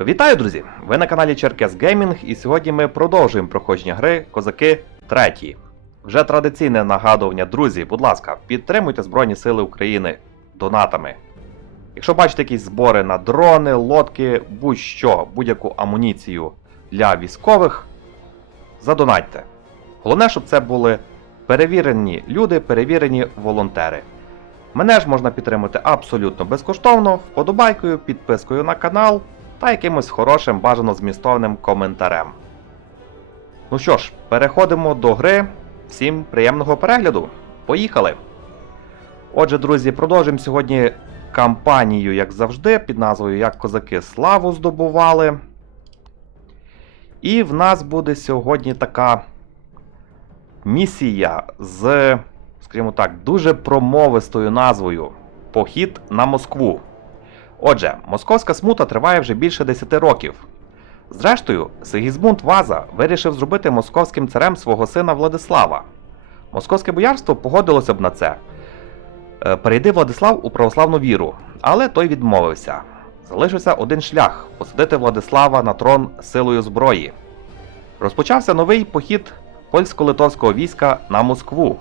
Вітаю, друзі! Ви на каналі Черкес Геймінг, і сьогодні ми продовжуємо проходження гри Козаки 3. Вже традиційне нагадування, друзі, будь ласка, підтримуйте Збройні Сили України донатами. Якщо бачите якісь збори на дрони, лодки, будь-що, будь-яку амуніцію для військових, задонатьте. Головне, щоб це були перевірені люди, перевірені волонтери. Мене ж можна підтримати абсолютно безкоштовно, вподобайкою, підпискою на канал та якимось хорошим бажано змістовним коментарем. Ну що ж, переходимо до гри. Всім приємного перегляду. Поїхали! Отже, друзі, продовжуємо сьогодні кампанію, як завжди, під назвою Як козаки славу здобували. І в нас буде сьогодні така місія з, скажімо так, дуже промовистою назвою Похід на Москву. Отже, московська смута триває вже більше 10 років. Зрештою, Сигізмунд Ваза вирішив зробити московським царем свого сина Владислава. Московське боярство погодилося б на це. Е, Перейди Владислав у православну віру, але той відмовився. Залишився один шлях посадити Владислава на трон силою зброї. Розпочався новий похід польсько-литовського війська на Москву.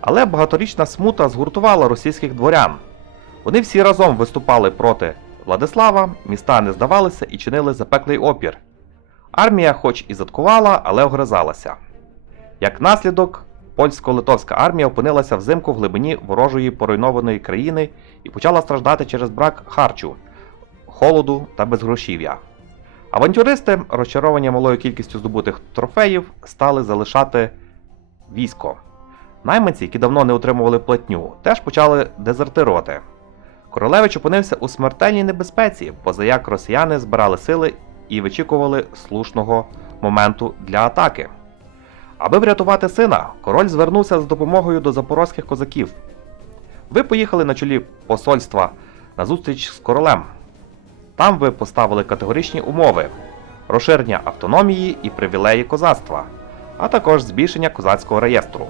Але багаторічна смута згуртувала російських дворян. Вони всі разом виступали проти Владислава, міста не здавалися і чинили запеклий опір. Армія, хоч і заткувала, але огризалася. Як наслідок, польсько-литовська армія опинилася взимку в глибині ворожої поруйнованої країни і почала страждати через брак харчу, холоду та безгрошів'я. Авантюристи, розчаровані малою кількістю здобутих трофеїв, стали залишати військо. Найманці, які давно не отримували платню, теж почали дезертирувати. Королевич опинився у смертельній небезпеці, позаяк росіяни збирали сили і вичікували слушного моменту для атаки. Аби врятувати сина, король звернувся з допомогою до запорозьких козаків. Ви поїхали на чолі посольства на зустріч з королем. Там ви поставили категоричні умови: розширення автономії і привілеї козацтва, а також збільшення козацького реєстру.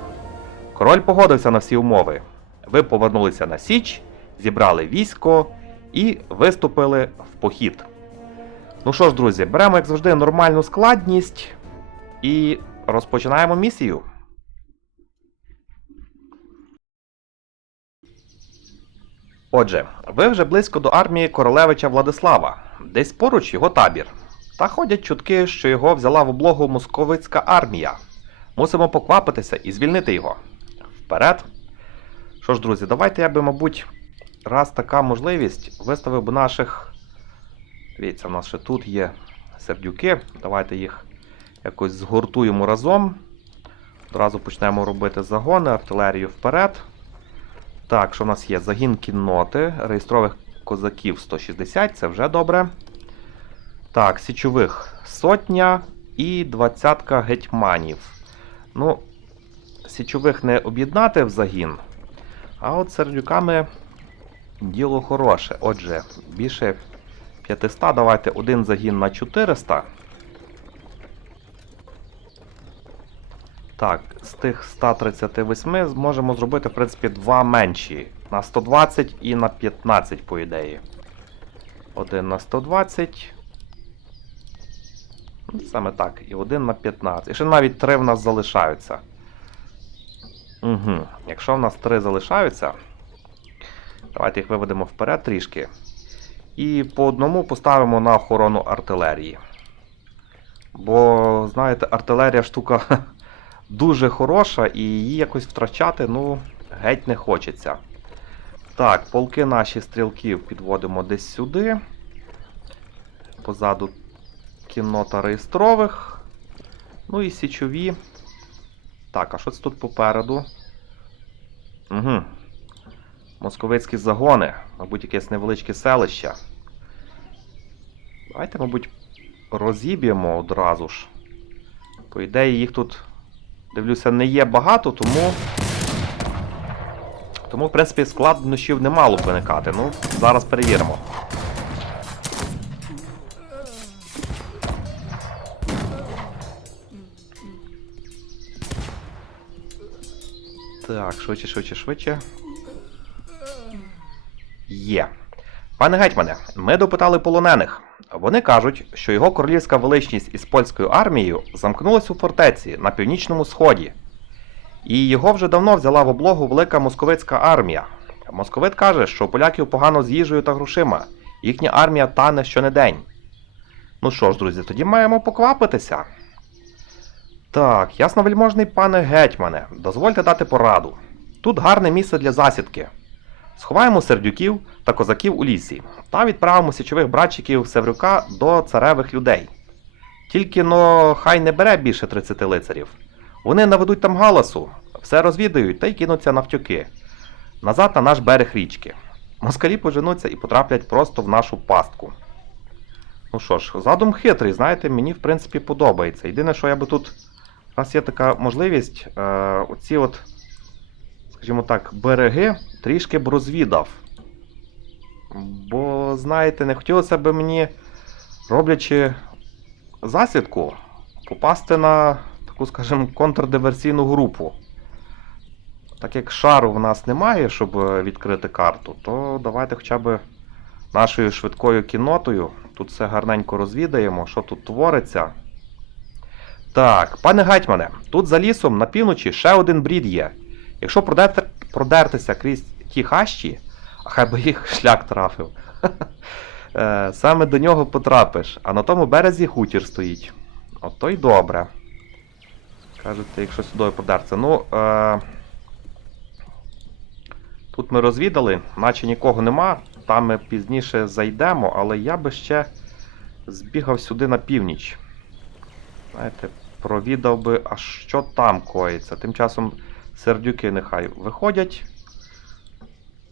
Король погодився на всі умови. Ви повернулися на Січ, зібрали військо і виступили в похід. Ну що ж, друзі, беремо, як завжди, нормальну складність і розпочинаємо місію. Отже, ви вже близько до армії королевича Владислава, десь поруч його табір. Та ходять чутки, що його взяла в облогу московицька армія. Мусимо поквапитися і звільнити його. Вперед. Що ж, друзі, давайте я би, мабуть, раз така можливість, виставив би наших. Дивіться, у нас ще тут є сердюки. Давайте їх якось згуртуємо разом. Одразу почнемо робити загони, артилерію вперед. Так, що в нас є? Загін кінноти, реєстрових козаків 160, це вже добре. Так, січових сотня і двадцятка гетьманів. Ну, січових не об'єднати в загін. А от сердюками діло хороше. Отже, більше 500. Давайте один загін на 400. Так, з тих 138 зможемо зробити, в принципі, два менші. На 120 і на 15, по ідеї. Один на 120. Ну, Саме так. І один на 15. І ще навіть три в нас залишаються. Угу. Якщо в нас три залишаються, давайте їх виведемо вперед трішки. І по одному поставимо на охорону артилерії. Бо, знаєте, артилерія штука дуже хороша і її якось втрачати, ну, геть не хочеться. Так, полки наші стрілків підводимо десь сюди. Позаду кіннота реєстрових. Ну і січові. Так, а що це тут попереду? Угу. Московицькі загони, мабуть, якесь невеличке селище. Давайте, мабуть, розіб'ємо одразу ж. По ідеї, їх тут, дивлюся, не є багато, тому. Тому, в принципі, складнощів не мало виникати. Ну, зараз перевіримо. Так, швидше, швидше, швидше. Є. Пане гетьмане, ми допитали полонених. Вони кажуть, що його королівська величність із польською армією замкнулась у фортеці на північному сході. І його вже давно взяла в облогу велика московицька армія. Московит каже, що у поляків погано з їжею та грошима. Їхня армія тане щонедень. Ну що ж, друзі, тоді маємо поквапитися. Так, ясновельможний пане гетьмане, дозвольте дати пораду. Тут гарне місце для засідки. Сховаємо сердюків та козаків у лісі та відправимо січових братчиків Севрюка до царевих людей. Тільки но хай не бере більше 30 лицарів. Вони наведуть там галасу, все розвідають та й кинуться навтюки. Назад на наш берег річки. Москалі поженуться і потраплять просто в нашу пастку. Ну що ж, задум хитрий, знаєте, мені в принципі подобається. Єдине, що я би тут, раз є така можливість, е, оці от, скажімо так, береги трішки б розвідав. Бо, знаєте, не хотілося б мені, роблячи засідку, попасти на таку, скажімо, контрдиверсійну групу. Так як шару в нас немає, щоб відкрити карту, то давайте хоча б нашою швидкою кіннотою тут все гарненько розвідаємо, що тут твориться. Так, пане гетьмане, тут за лісом на півночі ще один брід є. Якщо продерти, продертися крізь ті хащі, а хай би їх шлях трафив. е, Саме до нього потрапиш, а на тому березі хутір стоїть. Ото й добре. Кажете, якщо сюди продертися. Ну, е... тут ми розвідали, наче нікого нема. Там ми пізніше зайдемо, але я би ще збігав сюди на північ. Знаєте, провідав би, а що там коїться. Тим часом сердюки нехай виходять.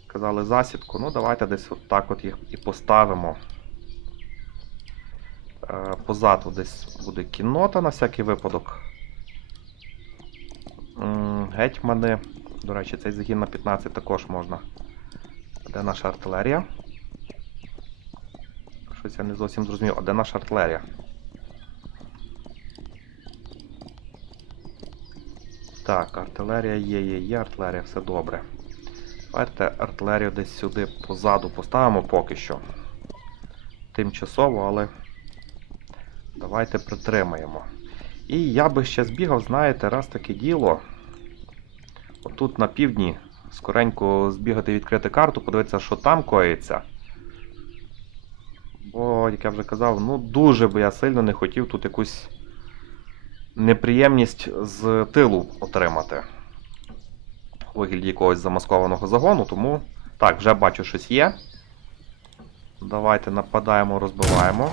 Казали засідку. Ну, давайте десь от так от їх і поставимо. Е, Позаду десь буде кіннота на всякий випадок. Гетьмани. До речі, цей загін на 15 також можна. Де наша артилерія? Щось я не зовсім зрозумів, а де наша артилерія? Так, артилерія є, є, є, артилерія, все добре. Давайте артилерію десь сюди позаду поставимо поки що. Тимчасово, але давайте притримаємо. І я би ще збігав, знаєте, раз таке діло. Отут на півдні скоренько збігати відкрити карту, подивитися, що там коїться. Бо, як я вже казав, ну дуже би я сильно не хотів тут якусь неприємність з тилу отримати. Вигляді якогось замаскованого загону, тому. Так, вже бачу, щось є. Давайте нападаємо, розбиваємо.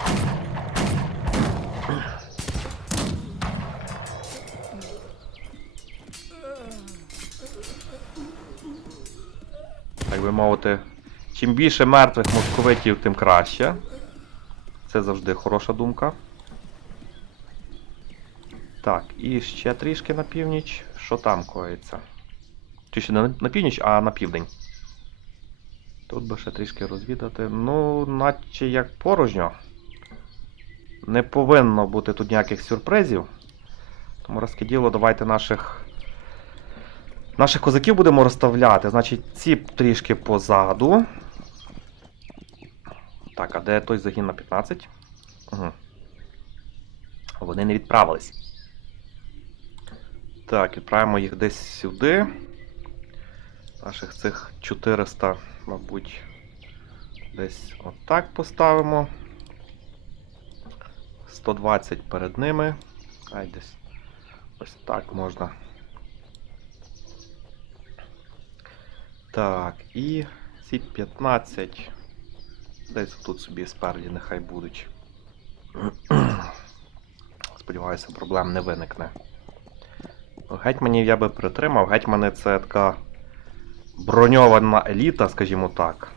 Так би мовити, чим більше мертвих московитів, тим краще. Це завжди хороша думка. Так, і ще трішки на північ. Що там коїться? Чи ще не на- північ, а на південь. Тут би ще трішки розвідати. Ну, наче як порожньо. Не повинно бути тут ніяких сюрпризів. Тому разке діло, давайте наших. Наших козаків будемо розставляти. Значить, ці трішки позаду. Так, а де той загін на 15? Угу. Вони не відправились. Так, відправимо їх десь сюди. Наших цих 400, мабуть, десь отак поставимо. 120 перед ними. Ай, десь ось так можна. Так, і ці 15 десь тут собі спереді нехай будуть. Сподіваюся, проблем не виникне. Гетьманів я би притримав. Гетьмани це така броньована еліта, скажімо так.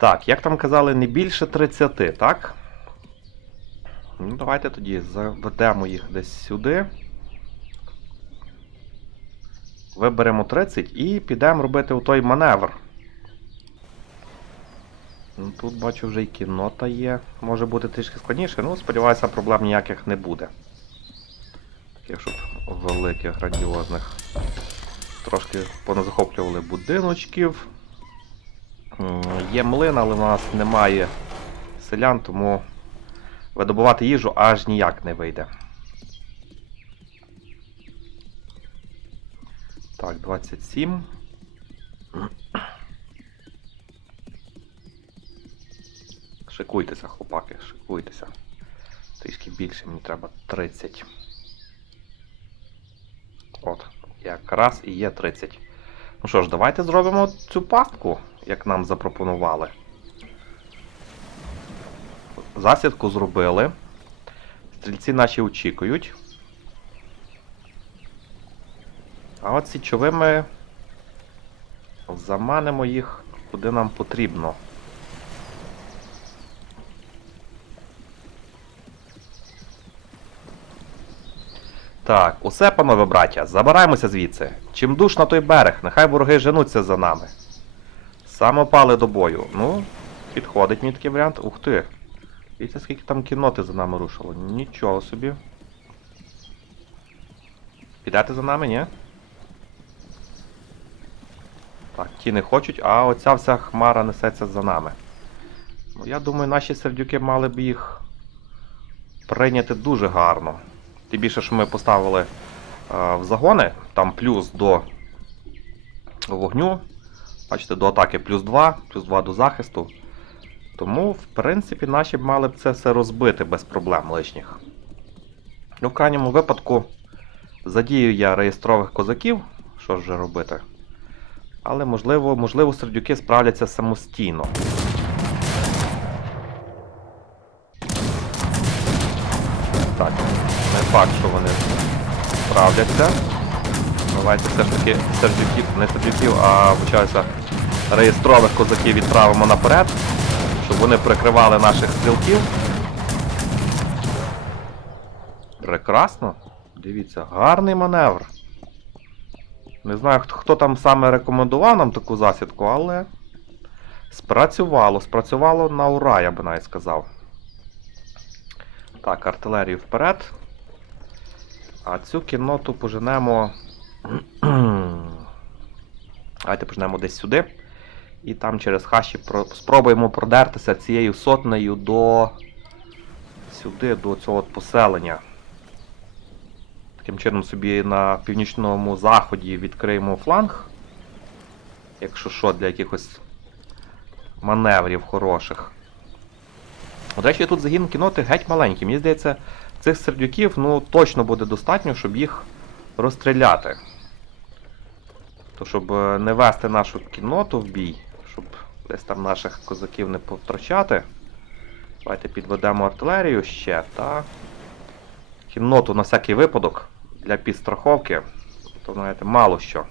Так, як там казали, не більше 30, так? Ну, давайте тоді заведемо їх десь сюди. Виберемо 30 і підемо робити той маневр. Ну, Тут бачу вже й кіннота є. Може бути трішки складніше, ну сподіваюся, проблем ніяких не буде. Таких, щоб великих, грандіозних. Трошки поназахоплювали будиночків. Є млин, але в нас немає селян, тому видобувати їжу аж ніяк не вийде. Так, 27. Шикуйтеся, хлопаки, шикуйтеся. Трішки більше, мені треба 30. От, якраз і є 30. Ну що ж, давайте зробимо цю пастку, як нам запропонували. Засідку зробили. Стрільці наші очікують. А от січовими заманимо їх куди нам потрібно. Так, усе, панове браття, забираємося звідси. Чим душ на той берег, нехай вороги женуться за нами. Самопали до бою. Ну, підходить мені такий варіант. Ух ти. Дивіться, скільки там кіноти за нами рушило. Нічого собі. Підете за нами, ні? Так, ті не хочуть, а оця вся хмара несеться за нами. Ну, я думаю, наші сердюки мали б їх прийняти дуже гарно. Тим більше, що ми поставили е, в загони, там плюс до вогню. Бачите, до атаки плюс 2, плюс 2 до захисту. Тому, в принципі, наші б мали б це все розбити без проблем лишніх. Ну, в крайньому випадку задію я реєстрових козаків. Що ж вже робити? Але можливо, можливо, сердюки справляться самостійно. Так, не факт, що вони справляться. Давайте все ж таки сердюків, не сердюків, а вибачаюся, реєстрових козаків відправимо наперед, щоб вони прикривали наших стрілків. Прекрасно. Дивіться, гарний маневр. Не знаю, хто там саме рекомендував нам таку засідку, але спрацювало, спрацювало на ура, я би навіть сказав. Так, артилерію вперед. А цю кінноту поженемо. Давайте поженемо десь сюди. І там через хащі про... спробуємо продертися цією сотнею до. сюди, до цього от поселення. Таким чином собі на північному заході відкриємо фланг. Якщо що, для якихось маневрів хороших. До речі, тут загін кіноти геть маленький. Мені здається, цих сердюків ну, точно буде достатньо, щоб їх розстріляти. То, щоб е, не вести нашу кінноту в бій, щоб десь там наших козаків не повтрачати. Давайте підведемо артилерію ще та кінноту на всякий випадок для підстраховки. То, знаєте, мало що.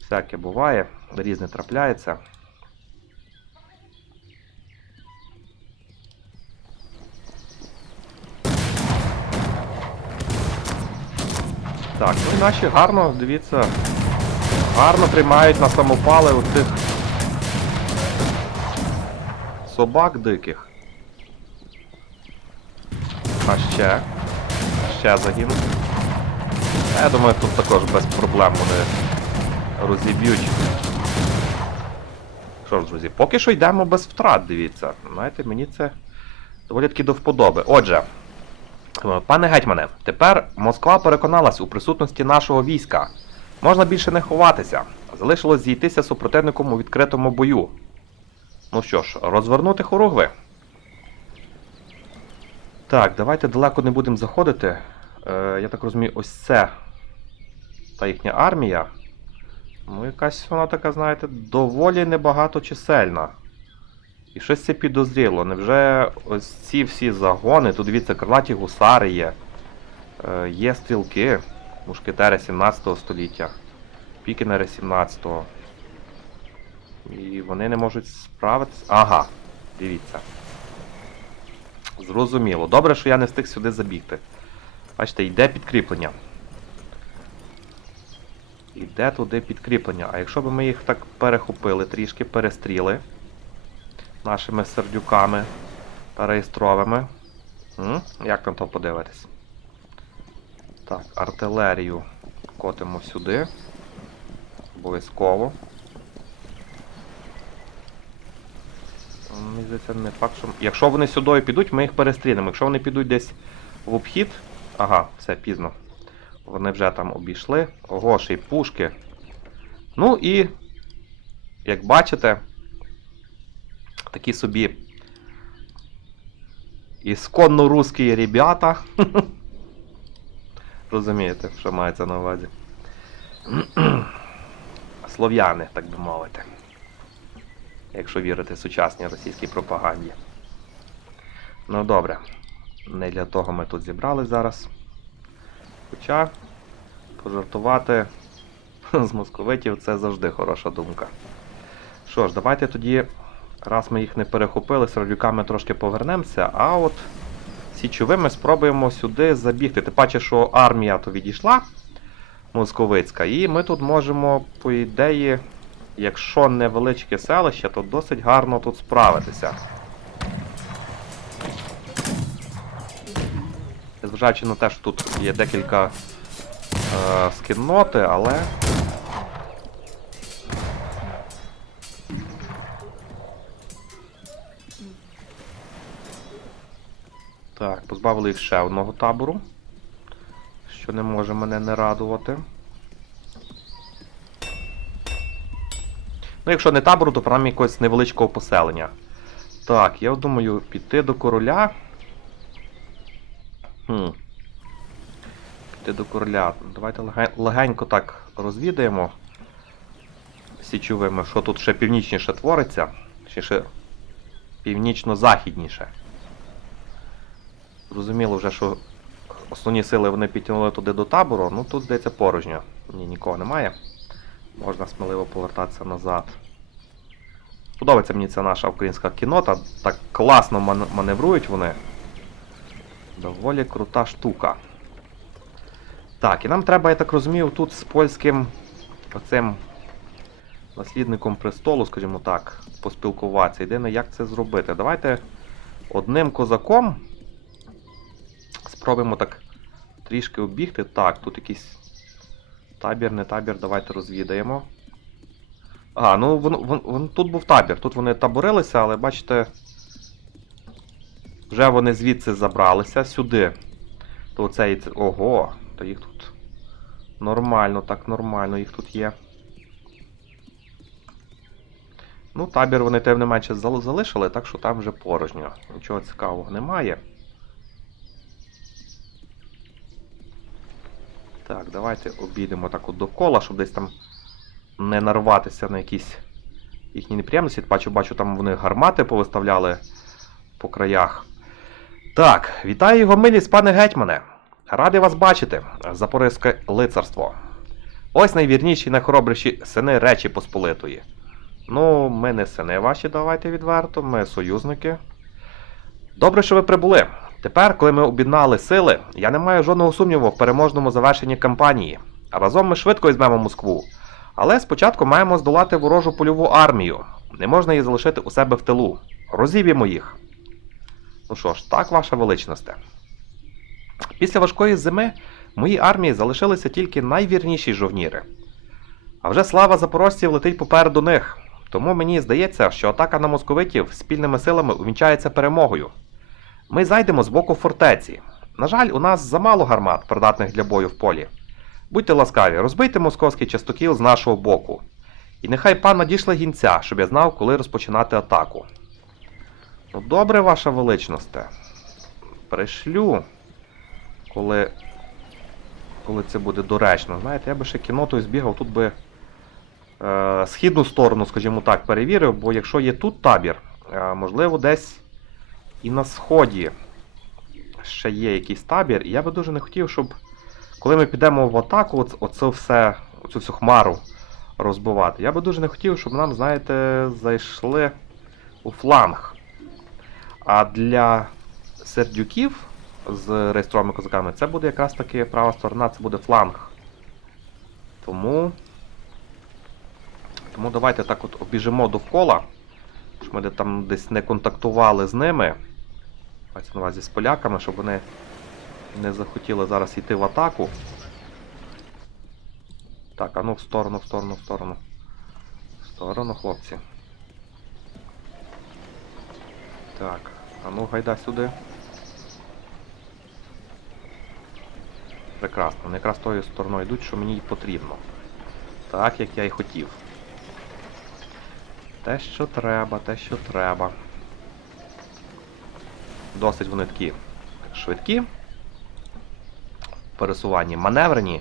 Всяке буває, різне трапляється. Так, ну наші гарно, дивіться, гарно приймають на самопали у цих собак диких. А ще. Ще загін. Я думаю, тут також без проблем вони розіб'ють. Що ж, друзі, поки що йдемо без втрат, дивіться. Знаєте, мені це доволі таки до вподоби. Отже, пане гетьмане, тепер Москва переконалась у присутності нашого війська. Можна більше не ховатися. Залишилось зійтися супротивником у відкритому бою. Ну що ж, розвернути хоругви. Так, давайте далеко не будемо заходити. Е, я так розумію, ось це та їхня армія. Ну, якась вона така, знаєте, доволі небагаточисельна. І щось це підозріло. Невже ось ці всі загони, тут дивіться, крилаті гусари є, е, є стрілки, мушкетери 17 століття, пікінери 17-го. І вони не можуть справитися. Ага, дивіться. Зрозуміло. Добре, що я не встиг сюди забігти. Бачите, йде підкріплення. Іде туди підкріплення. А якщо б ми їх так перехопили, трішки перестріли нашими сердюками реєстровими. Як там то подивитись? Так, артилерію котимо сюди. Обов'язково. Мені здається, не факт, що. Якщо вони сюди підуть, ми їх перестрінемо. Якщо вони підуть десь в обхід. Ага, все пізно. Вони вже там обійшли. Ого, ще й пушки. Ну і, як бачите, такі собі ісконно русські ребята. Розумієте, що мається на увазі. Слов'яни, так би мовити. Якщо вірити сучасній російській пропаганді. Ну добре. Не для того ми тут зібрались зараз. Хоча пожартувати з московитів це завжди хороша думка. Що ж, давайте тоді, раз ми їх не перехопили, з радюками трошки повернемося, а от січовими спробуємо сюди забігти. Тим паче, що армія то відійшла московицька, і ми тут можемо, по ідеї, якщо невеличке селище, то досить гарно тут справитися. Незважаючи на те, що тут є декілька е, скінноти, але. Так, позбавили їх ще одного табору, що не може мене не радувати. Ну, якщо не табору, то принаймні якогось невеличкого поселення. Так, я думаю, піти до короля. Хм. Піти до короля. Давайте легенько так розвідаємо. Січовими, що тут ще північніше твориться. Ще ще північно-західніше. Зрозуміло вже, що основні сили вони підтягнули туди до табору, ну тут здається порожньо. Ні, нікого немає. Можна сміливо повертатися назад. Подобається мені ця наша українська кінота. Так класно ман- маневрують вони. Доволі крута штука. Так, і нам треба, я так розумію, тут з польським оцим наслідником престолу, скажімо так, поспілкуватися. Єдине, як це зробити. Давайте одним козаком спробуємо так трішки обігти. Так, тут якийсь табір, не табір, давайте розвідаємо. А, ну вон, вон, вон, тут був табір, тут вони таборилися, але бачите. Вже вони звідси забралися сюди. То цей. Ого, то їх тут нормально, так нормально їх тут є. Ну, табір вони тим не менше залишили, так що там вже порожньо. Нічого цікавого немає. Так, давайте обійдемо так от довкола, щоб десь там не нарватися на якісь їхні неприємності. Бачу, бачу, там вони гармати повиставляли по краях. Так, вітаю його милість, пане гетьмане. Радий вас бачити, запорізьке лицарство. Ось найвірніші і найхоробріші сини Речі Посполитої. Ну, ми не сини ваші, давайте відверто, ми союзники. Добре, що ви прибули. Тепер, коли ми об'єднали сили, я не маю жодного сумніву в переможному завершенні кампанії. Разом ми швидко візьмемо Москву. Але спочатку маємо здолати ворожу польову армію. Не можна її залишити у себе в тилу. Розіб'ємо їх. Ну що ж, так, ваша величність. Після важкої зими в моїй армії залишилися тільки найвірніші жовніри. А вже слава запорожців летить попереду них. Тому мені здається, що атака на московитів спільними силами увінчається перемогою. Ми зайдемо з боку фортеці. На жаль, у нас замало гармат, придатних для бою в полі. Будьте ласкаві, розбийте московський частокіл з нашого боку. І нехай пан надішле гінця, щоб я знав, коли розпочинати атаку. Ну, добре, ваша величність. Пришлю, коли. Коли це буде доречно. Знаєте, я би ще кінотою збігав, тут би е, східну сторону, скажімо так, перевірив, бо якщо є тут табір, е, можливо, десь і на сході ще є якийсь табір, і я би дуже не хотів, щоб коли ми підемо в атаку, оц- оце все, оцю всю хмару розбивати. Я би дуже не хотів, щоб нам, знаєте, зайшли у фланг. А для сердюків з реєстровими козаками це буде якраз таки права сторона, це буде фланг. Тому. Тому давайте так от обіжимо довкола, щоб ми там десь не контактували з ними. Мається на увазі з поляками, щоб вони не захотіли зараз йти в атаку. Так, а ну в сторону, в сторону, в сторону. В сторону, хлопці. Так, а ну гайда сюди. Прекрасно. Вони якраз тою стороною йдуть, що мені й потрібно. Так, як я і хотів. Те, що треба, те, що треба. Досить вони такі швидкі. В пересуванні маневрені.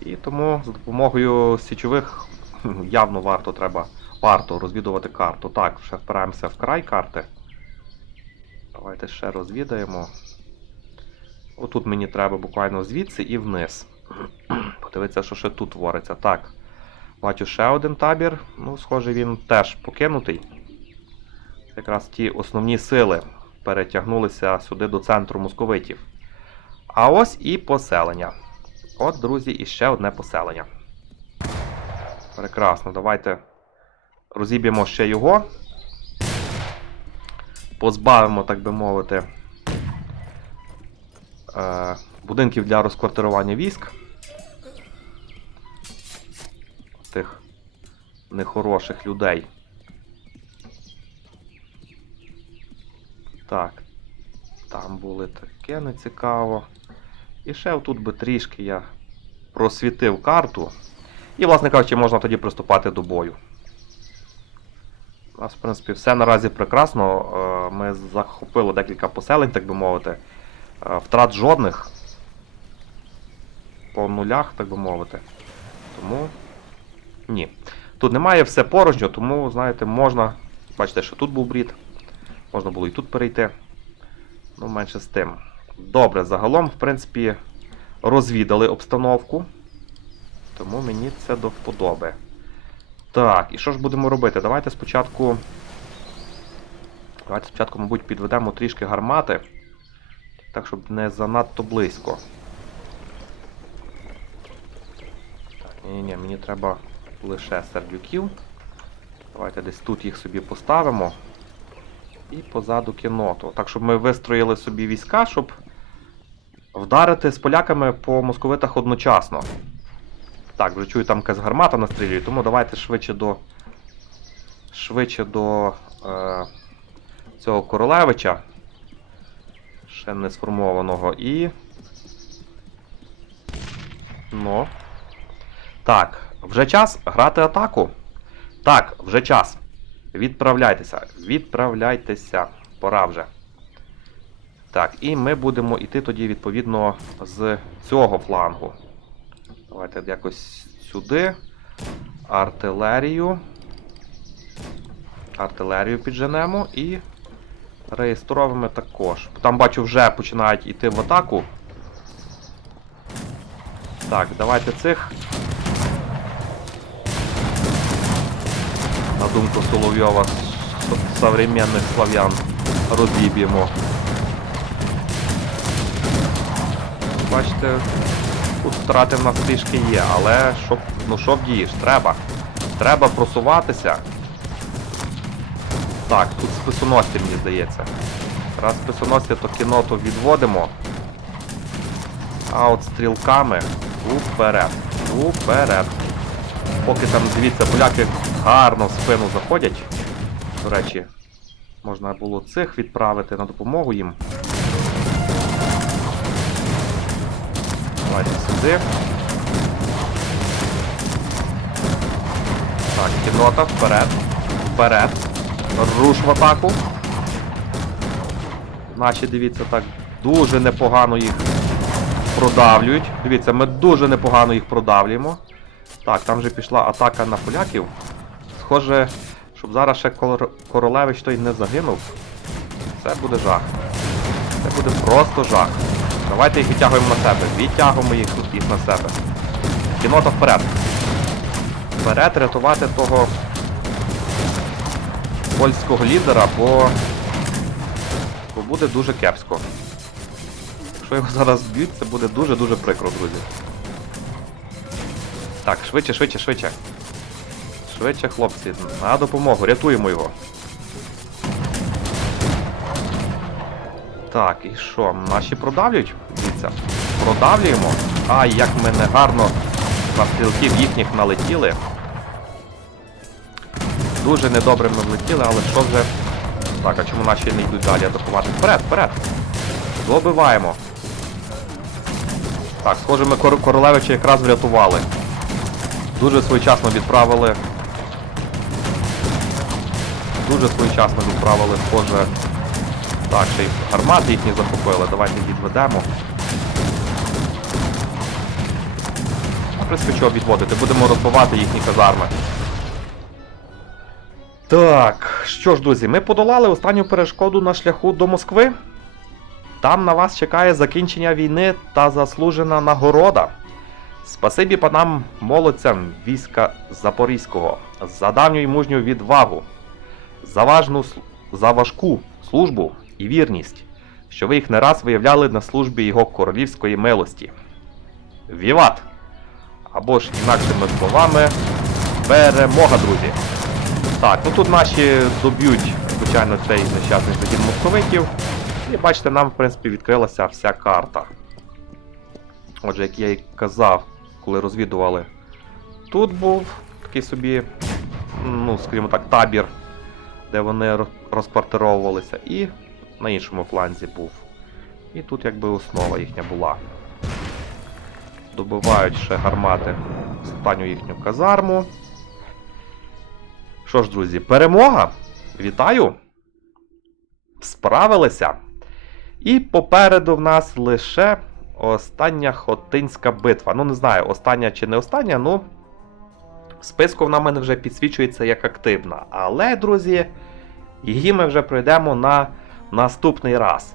І тому за допомогою січових явно варто треба варто розвідувати карту. Так, ще впираємося в край карти. Давайте ще розвідаємо. Отут мені треба буквально звідси і вниз. Подивитися, що ще тут твориться. Так. Бачу ще один табір. Ну, схоже, він теж покинутий. Якраз ті основні сили перетягнулися сюди до центру московитів. А ось і поселення. От, друзі, іще одне поселення. Прекрасно, давайте розіб'ємо ще його. Позбавимо, так би мовити, е, будинків для розквартирування військ. Тих нехороших людей. Так. Там були таке нецікаво. І ще отут би трішки я просвітив карту. І, власне кажучи, можна тоді приступати до бою. У нас, в принципі, все наразі прекрасно. Е, Ми захопили декілька поселень, так би мовити. Е, Втрат жодних. По нулях, так би мовити. Тому. Ні. Тут немає все порожньо, тому, знаєте, можна. Бачите, що тут був брід. Можна було і тут перейти. Ну, менше з тим. Добре, загалом, в принципі, розвідали обстановку. Тому мені це до вподоби. Так, і що ж будемо робити? Давайте спочатку. Давайте спочатку, мабуть, підведемо трішки гармати. Так, щоб не занадто близько. Ні, ні, мені треба лише сердюків. Давайте десь тут їх собі поставимо. І позаду кіноту. Так, щоб ми вистроїли собі війська, щоб вдарити з поляками по московитах одночасно. Так, вже чую, там якась гармата настрілює, тому давайте швидше до. Швидше до е, цього королевича. Ще не сформованого і. Ну. Так, вже час грати атаку. Так, вже час. Відправляйтеся. Відправляйтеся. Пора вже. Так, і ми будемо йти тоді, відповідно, з цього флангу. Давайте якось сюди. Артилерію. Артилерію підженемо і реєстровими також. Там бачу, вже починають йти в атаку. Так, давайте цих. На думку Соловйова, современних слав'ян розіб'ємо. Бачите, тут втрати в нас трішки є, але що, ну що вдієш? Треба. Треба просуватися. Так, тут списоносці, мені здається. Раз списоносці, то кіноту відводимо. А от стрілками уперед. Уперед. Поки там, дивіться, поляки гарно в спину заходять. До речі, можна було цих відправити на допомогу їм. Давайте сюди. Так, кіннота, вперед. Вперед. Руш в атаку. Наші, дивіться, так, дуже непогано їх продавлюють. Дивіться, ми дуже непогано їх продавлюємо. Так, там вже пішла атака на поляків. Схоже, щоб зараз ще Кор- королевич той не загинув. Це буде жах. Це буде просто жах. Давайте їх відтягуємо на себе. Відтягуємо їх, їх на себе. Кінота вперед. Вперед рятувати того польського лідера, бо, бо буде дуже кепсько. Якщо його зараз б'ють, це буде дуже-дуже прикро, друзі. Так, швидше, швидше, швидше. Швидше, хлопці, на допомогу, рятуємо його. Так, і що? Наші продавлюють? Дивіться. Продавлюємо. Ай, як ми негарно на стрілків їхніх налетіли. Дуже недобре ми влетіли, але що вже Так, а чому наші не йдуть далі атакувати? Вперед, вперед! Добиваємо. Так, схоже, ми Кор- королевича якраз врятували. Дуже своєчасно відправили. Дуже своєчасно відправили, схоже. Так, ще й гармати їхні захопили. Давайте відведемо. В принципі, чого відводити? Будемо розбивати їхні казарми. Так, що ж, друзі, ми подолали останню перешкоду на шляху до Москви. Там на вас чекає закінчення війни та заслужена нагорода. Спасибі панам молодцям війська Запорізького за давню і мужню відвагу, за, важну, за важку службу і вірність, що ви їх не раз виявляли на службі його королівської милості. Віват! Або ж інакшими словами, перемога, друзі! Так, ну тут наші доб'ють, звичайно, цей нещасний загін московитів. І бачите, нам, в принципі, відкрилася вся карта. Отже, як я і казав, коли розвідували, тут був такий собі, ну, скажімо так, табір, де вони розквартировувалися, і на іншому фланзі був. І тут якби основа їхня була. Добивають ще гармати останню їхню казарму. Що ж, друзі, перемога! Вітаю! Справилися! І попереду в нас лише остання Хотинська битва. Ну, не знаю, остання чи не остання, ну. В списку вона в мене вже підсвічується як активна. Але, друзі, її ми вже пройдемо на наступний раз.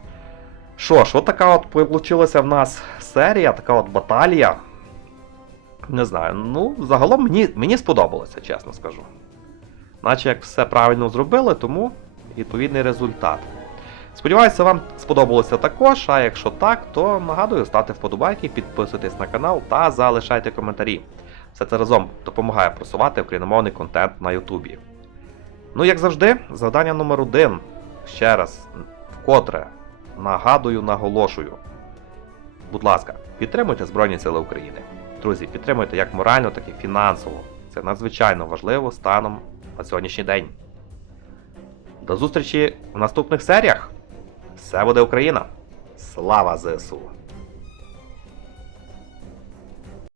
Що ж, от така от вийшла в нас серія, така от баталія. Не знаю, ну, загалом мені, мені сподобалося, чесно скажу. Наче як все правильно зробили, тому відповідний результат. Сподіваюся, вам сподобалося також. А якщо так, то нагадую ставте вподобайки, підписуйтесь на канал та залишайте коментарі. Все це разом допомагає просувати україномовний контент на Ютубі. Ну, як завжди, завдання номер один. Ще раз, вкотре нагадую, наголошую. Будь ласка, підтримуйте Збройні Сили України. Друзі, підтримуйте як морально, так і фінансово. Це надзвичайно важливо станом на сьогоднішній день. До зустрічі в наступних серіях! Все буде Україна! Слава ЗСУ!